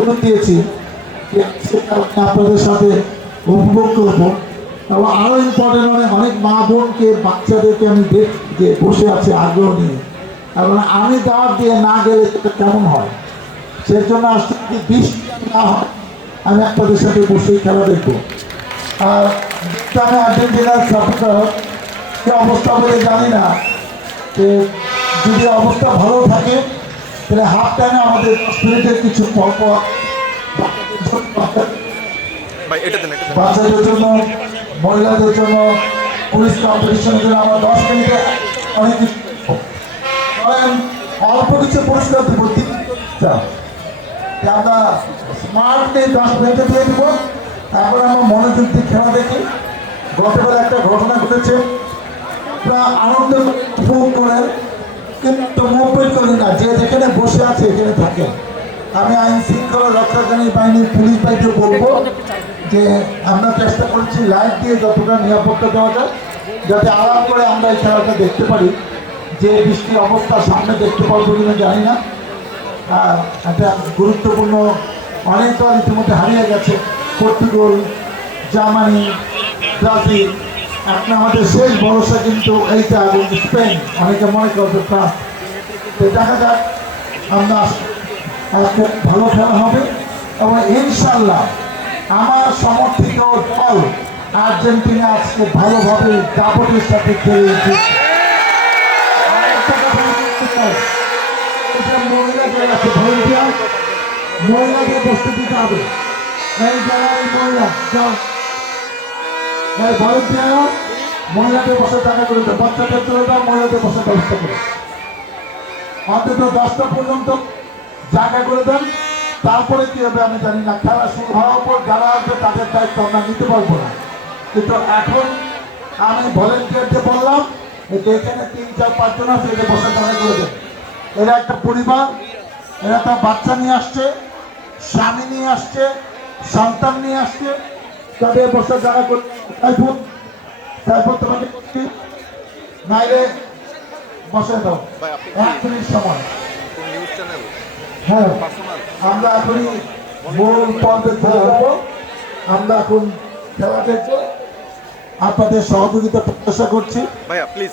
বলে দিয়েছি আপনাদের সাথে উপভোগ করবো। এবং আরো ইম্পর্টেন্ট অনেক মা বোনকে বাচ্চাদেরকে আমি দেখি বসে আছে আগ্রহ নিয়ে, এবং আমি দাওয়াত দিয়ে না গেলে কেমন হয়, সেই জন্য আসলে যদি বৃষ্টি না হয় আমি আপনাদের সাথে বসেই খেলা দেখবো। আর আমি আর্জেন্টিনার সাপোর্টার, কি অবস্থা বলে জানি না, যে যদি অবস্থা ভালো থাকে তাহলে হাফ টাইমে আমাদের 10 মিনিটের কিছু পরপর বাচ্চাদের জন্য, মহিলাদের জন্য, পুলিশ কম্পিটিশনের জন্য আমরা 10 মিনিটে অনেক কিছু অল্প কিছু পুরস্কার দিব। আমরা স্মার্টলি 10 মিনিটে দিয়ে দিব, তারপরে আমরা মনোযোগ দিয়ে খেলা দেখি। গতকাল একটা ঘটনা ঘটেছে, আমরা আনন্দ উপভোগ করেন কিন্তু মুভমেন্ট করি না, যে যেখানে বসে আছে এখানে থাকে। আমি আইন শৃঙ্খলা রক্ষাকারী বাহিনীর পুলিশ বাহিনীকে বলবো যে আমরা চেষ্টা করছি লাইট দিয়ে যতটা নিরাপত্তা দেওয়া যায়, যাতে আরাম করে আমরা এই খেলাটা দেখতে পারি। যে বৃষ্টির অবস্থা সামনে দেখতে পারবো কিনা জানি না। একটা গুরুত্বপূর্ণ অনেক দল ইতিমধ্যে হারিয়ে গেছে, পর্তুগাল, জার্মানি, ব্রাজিল। এখন আমাদের শেষ ভরসা কিন্তু এইটা, এবং স্পেন অনেকে মনে করবে ফ্রান্স। তো দেখা যাক, আমরা ভালো খেলা হবে এবং ইনশাল্লাহ আমার সমর্থিত দল আর্জেন্টিনা আজকে ভালোভাবে দাপটের সাথে খেলে মহিলাকে বসতে দিতে হবে। এই যারা এই মহিলা ভলেন্টিয়ার, মহিলাদের বসার জায়গা করে দেয়, বাচ্চাদের চলে দাও, মহিলাদের বসার ব্যবস্থা করে অন্তত 10টা পর্যন্ত জায়গা করে দেন। তারপরে কি হবে আমি জানি না, খেলা শুরু হওয়ার পর যারা আসবে তাদের দায়িত্ব আমরা নিতে পারবো না। কিন্তু এখন আমি ভলেন্টিয়ারকে বললাম যে এখানে 3-4-5 জন আছে, এদের বসার জায়গা করে দেন। এরা একটা পরিবার, এরা তার বাচ্চা নিয়ে আসছে, স্বামী নিয়ে আসছে, সন্তান নিয়ে আসছে, তাদের বসার জায়গা করে। তারপর তোমাকে নাইলে বসে দাও 1 মিনিট সময়। হ্যাঁ, আমরা এখনই মূল পর্বে চলে যাবো। আমরা এখন খেলা দেখবো, আপনাদের সহযোগিতা প্রত্যাশা করছি। ভাইয়া প্লিজ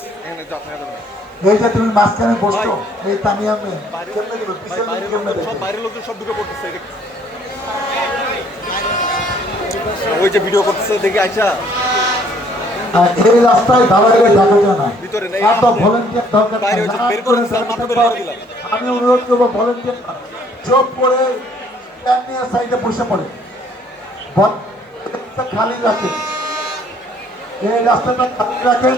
এই যে তুমি মাঝখানে বসছো, এই তামিয়া মেয়ে বাইরের লোকজন সব ঢুকে পড়তেছে, ওই যে ভিডিও করতেছে দেখে আইসা এই রাস্তায় দাঁড়ালে দেখা যায় না। ভিতরে নেই, এত ভলেন্টিয়ার দরকার বাইরে হচ্ছে বের করে মাত্র বের করে দিলাম। আমি অনুরোধ করবো ভলেন্টিয়ার চোখ করে সাইডে বসে পড়ে খালি রাখেন, এই রাস্তাটা খালি রাখেন।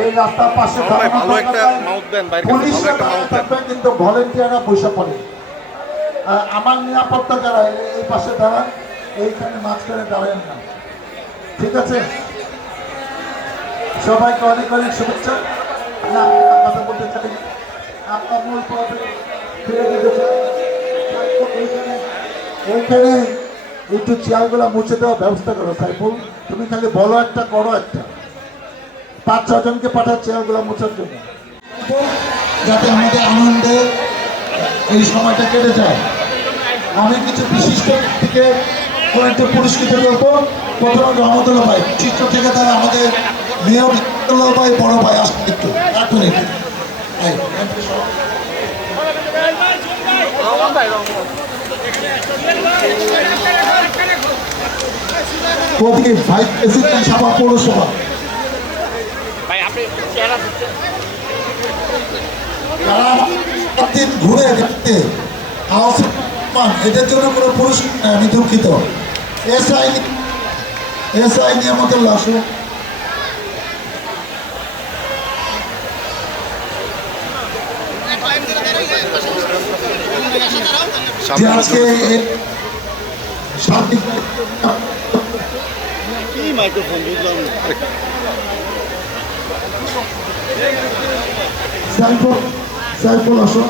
এই রাস্তার পাশে ভালো একটা মাউথ দেন, বাইরে ভালো একটা মাউথ দেন, কিন্তু ভলেন্টিয়াররা বসে পড়ে। আমার নিরাপত্তা যারা এই পাশে দাঁড়ান, এইখানে মাঝখানে দাঁড়ান না, ঠিক আছে? সবাইকে অনেক অনেক শুভেচ্ছা। না কথা বলতে চাই, আপনার মূল পর্বে ফিরে যেতে চাই। ওইখানে একটু চেয়ারগুলো মুছে দেওয়ার ব্যবস্থা করো। সাইফুল, তুমি খালি বলো একটা, করো একটা, 5-6 জনকে পাঠাও চেয়ারগুলো মোছার জন্য, যাতে আমাদের আনন্দে এই সময়টা কেটে যায়। আমি কিছু বিশিষ্ট থেকে একটু পুরস্কৃত করবো। প্রথমে রহমতুল্লাহ ভাই, বিশিষ্ট থেকে তারা আমাদের নিয়ম ভাই, বড় ভাই আসতে একটু 1 মিনিট। ওদিকে ভাইস প্রেসিডেন্ট সভা পৌরসভা, ঘুরে দেখতে এদের জন্য কোনো পুরস্কার নেই, আমি দুঃখিত। এসআই নিয়ামতুল্লাহ আসুন। আজকে সাইফুল আসুন,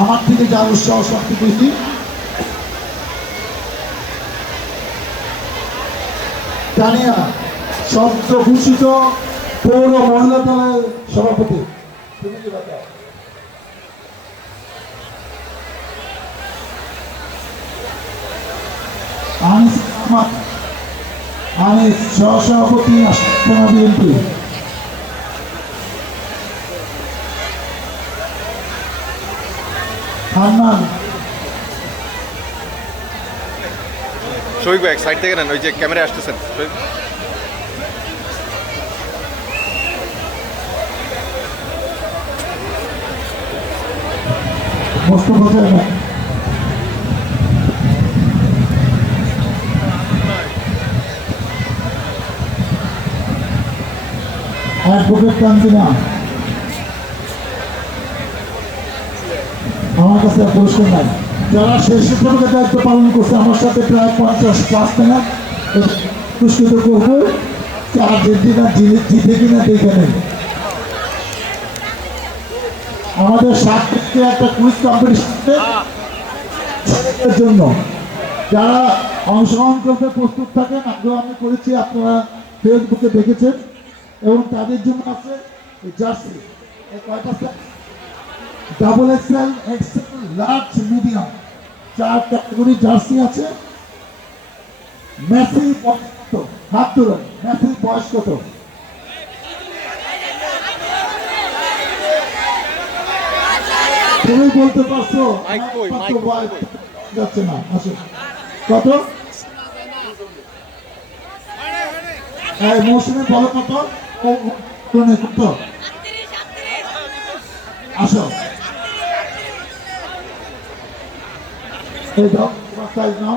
আমার থেকে যা উৎসাহ শক্তি পেয়েছি। তানিয়া সদ্য ঘোষিত পৌর মহিলা দলের সভাপতি, তুমি কি কথা? আনিস আহমদ, আনিস সহসভাপতি আশরাফ বিএনপি। হান্নান, শহীদ ভাই এক সাইড থেকে নেন, ওই যে ক্যামেরা আসতেছেন শহীদ। মোস্তফা চেয়ারম্যান, অ্যাডভোকেট তানজিনা, আমার কাছে আর পুরস্কার নাই। যারা শেষ শিক্ষকের দায়িত্ব পালন করছে আমার সাথে প্রায় 50 ক্লাস নেন, পুরস্কৃত করবো। আর্জেন্টিনা জিতে কিনা দেখে নেন। আমাদের 7 থেকে একটা কুইজ কম্পিটিশনের জন্য যারা অংশগ্রহণ করতে প্রস্তুত থাকেন, আগ্রহ আমি করেছি, আপনারা ফেসবুকে দেখেছেন। এবং তাদের জন্য আছে জার্সি, কয়টা double XL, XL, large, medium, 4 category jersey আছে। মেসি বয়স কত? হাত তুলেন। মেসির বয়স কত? তুমি বলতে পারছো? যাচ্ছে না, আসো। কত? মৌসুমে বলো কত? কত? আসো, এই দাও তোমার সাইজ নাও।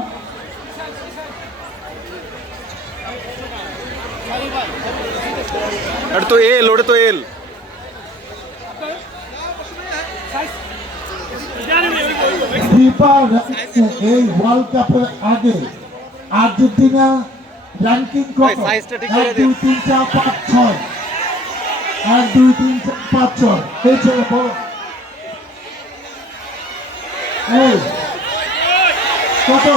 এটা তো এল, ওটা তো এল। ফিফা এই ওয়ার্ল্ড কাপের আগে আর্জেন্টিনা র্যাঙ্কিং কত? ভাই, সাইজটা ঠিক করে 1 2 3 4 5 6। 1 2 3 4 5 6। এই ছেলে বলো। এই কত?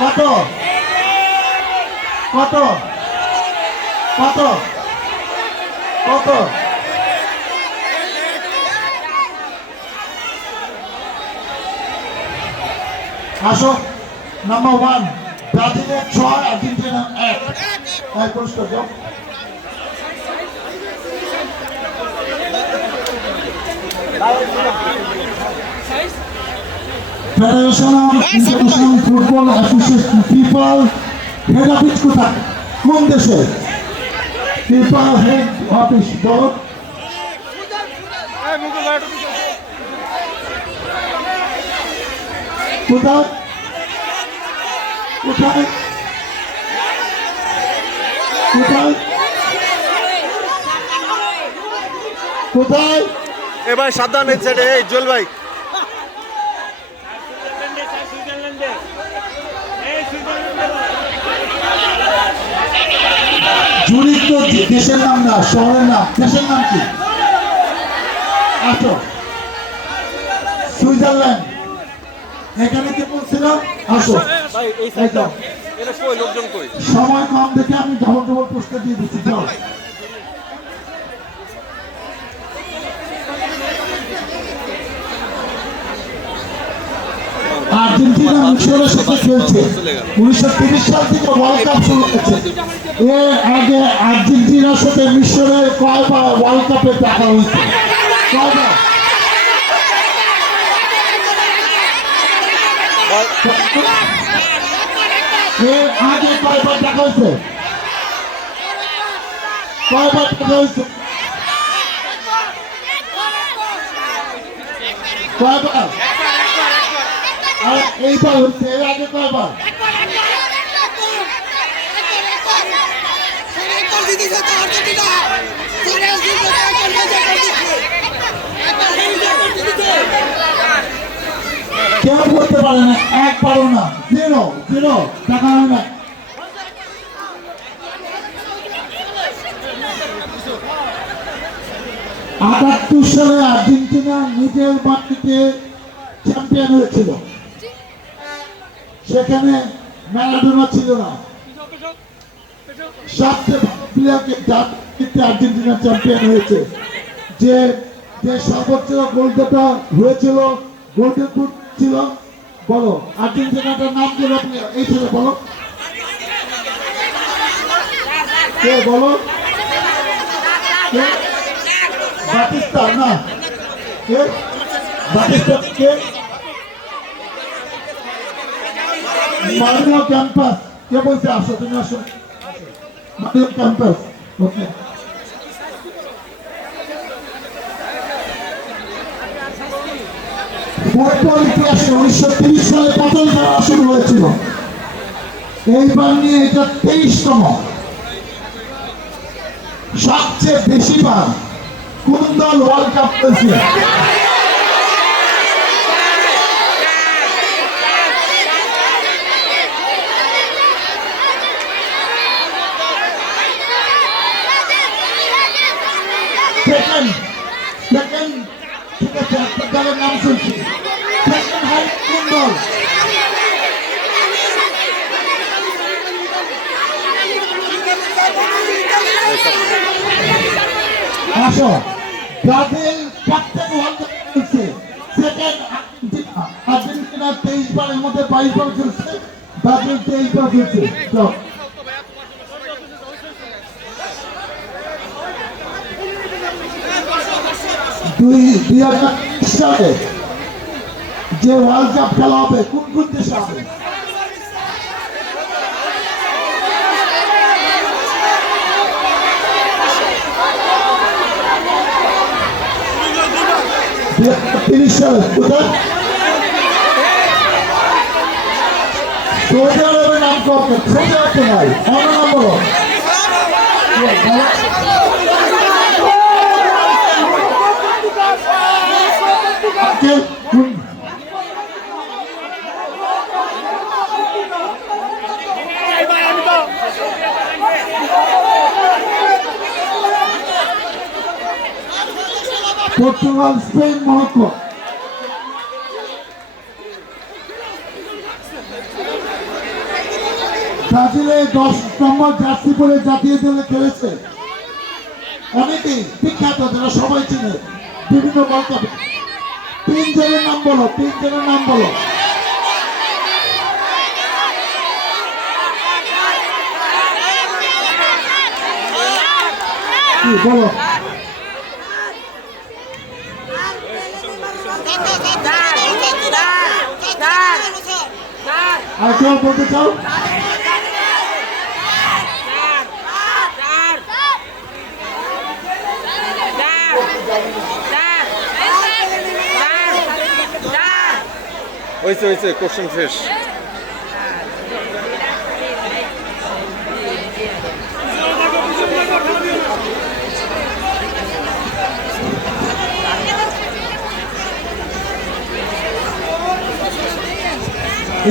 কত? কত? কত? কত? আসো, নাম্বার 1 ব্রাজিলের 6, আর্জেন্টিনা 1। এই পুরস্কার দাও। Federation of international football association, FIFA head office কোথায়? কোন দেশে? ফিফা হেড অফিস বলো। কোথায়? কোথায়? কোথায়? কোথায়? এ ভাই সাবধান, এই সাইডে, এই জুয়েল ভাই। জুরিখ তো দেশের নাম না, শহরের নাম। দেশের নাম কি? আসো, সুইজারল্যান্ড। এখানে কি বলছিল? আসো, ভাই এই এই সাইডটা, যাও। এটা কই লোকজন কই? সময় কম দেখে আমি ডবল ডবল পুরস্কার দিয়ে দিচ্ছি। যাও। আর্জেন্টিনা মিশরের সাথে খেলছে। 1930 সাল থেকে ওয়ার্ল্ড কাপ শুরু হয়েছে। এর আগে আর্জেন্টিনার সাথে মিশরের কয়বার ওয়ার্ল্ড কাপে দেখা হয়েছে? কয়বার? এর আগে কয়বার দেখা হয়েছে? কয়বার দেখা হয়েছে? কয়বার? আর এইবার হচ্ছে, এর আগে কয়বার? কেউ বলতে পারে না, একবারও না, জিরো জিরো, দেখা হয় না। সালে আর্জেন্টিনা নিজের মাটিতে চ্যাম্পিয়ন হয়েছিল। সেখানে ম্যারাডোনা ছিল না। 7টে প্লেয়ারকে আর্জেন্টিনা চ্যাম্পিয়ন হয়েছে। যে সর্বোচ্চ গোলদাতা হয়েছিল, গোল্ডেন বুট ছিল বলো আর্জেন্টিনাটার নাম কি এই ছেলে বলো কে বলো কে বাতিস্তা না কে বাতিস্তা কে মারিও ক্যাম্পাস কে বলছে আসো তুমি আসো মারিও ক্যাম্পাস ওকে ফুটবল ইতিহাসে 1930 সালে প্রথম খেলা শুরু হয়েছিল এইবার নিয়ে এটা 23তম সবচেয়ে বেশিবার কোন দল ওয়ার্ল্ড কাপ পেয়েছে সেকেন্ড সেকেন্ড ঠিক আছে একটা দলের নাম শুনছি সেকেন্ড হাই কোন দল আসো ব্রাজিল প্রত্যেক ওয়ার্ল্ড কাপ খেলছে সেকেন্ড আর্জেন্টিনা 23 বারের মধ্যে 22 বার খেলছে ব্রাজিল 23 বার খেলছে তো দুই 2020 সালে যে ওয়ার্ল্ড কাপ খেলা হবে কোন কোন দেশে হবে সালে কোথায় সৌদি আরবের নাম করতে সৌদি আরব নাই অন্য নাম বলো পর্তুগাল স্পেন মরক্কো ব্রাজিলে 10 নম্বর জার্সি পরে জাতীয় দলে খেলেছে অনেকেই বিখ্যাত যারা সবাই চিনে বিভিন্ন ওয়ার্ল্ড কাপে 3 জনের নাম বলো 3 জনের নাম বলো কি বলো আর কেউ বলতে চাও হয়েছে কোশ্চেন শেষ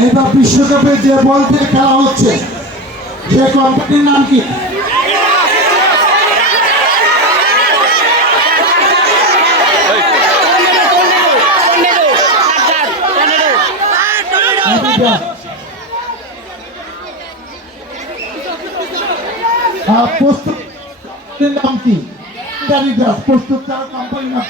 এইবার বিশ্বকাপে যে বল দিয়ে খেলা হচ্ছে সে কোম্পানির নাম কি প্রস্তুতের নাম কি প্রস্তুত কোম্পানির নাম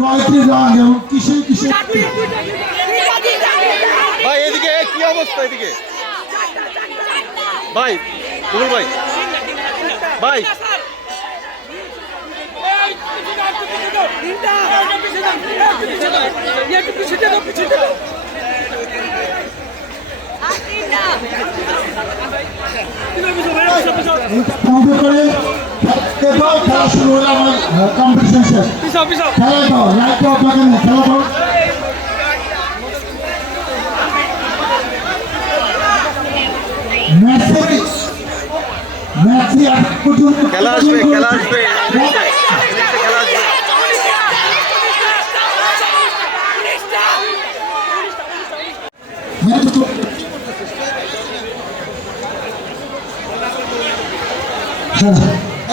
কয়টি রং এবং কিসে কিসে ভাই এদিকে কি অবস্থা এদিকে ভাই দুবুল ভাই ভাই খেলা শুরু হলে আমার কম্পিটিশন শেষ খেলা দাও লাইট দাও আপনাকে খেলা দাও খেলা আসবে খেলা আসবে খেলা আসবে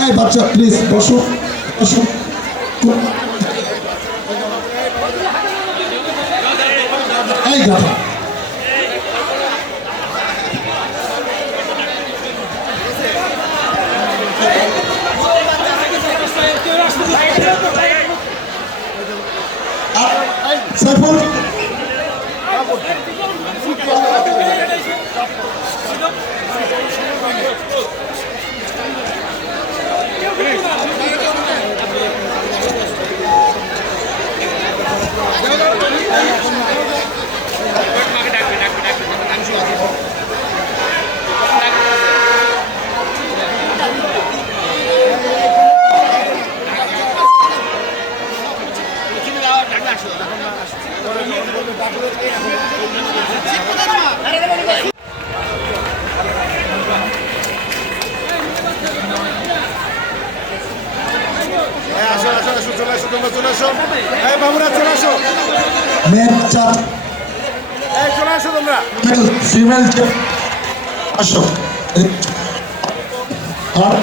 এই বাচ্চা প্লিজ বসো বসো এই গাধা সাইফুল মেন চাপ ফিমেল আসো আর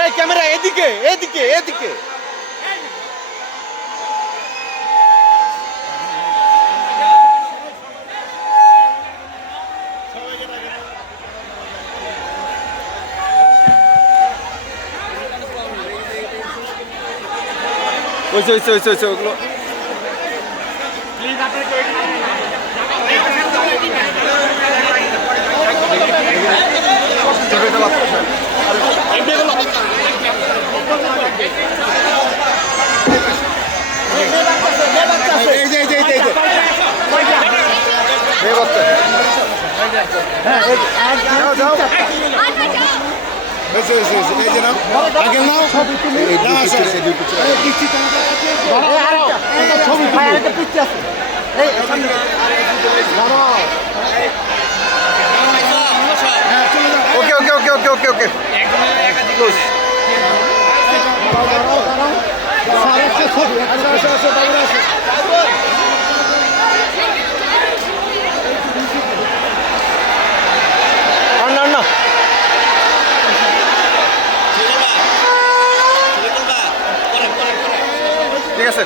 এই ক্যামেরা এদিকে এদিকে এদিকে ওইছে ওগুলো ওকে না ঠিক আছে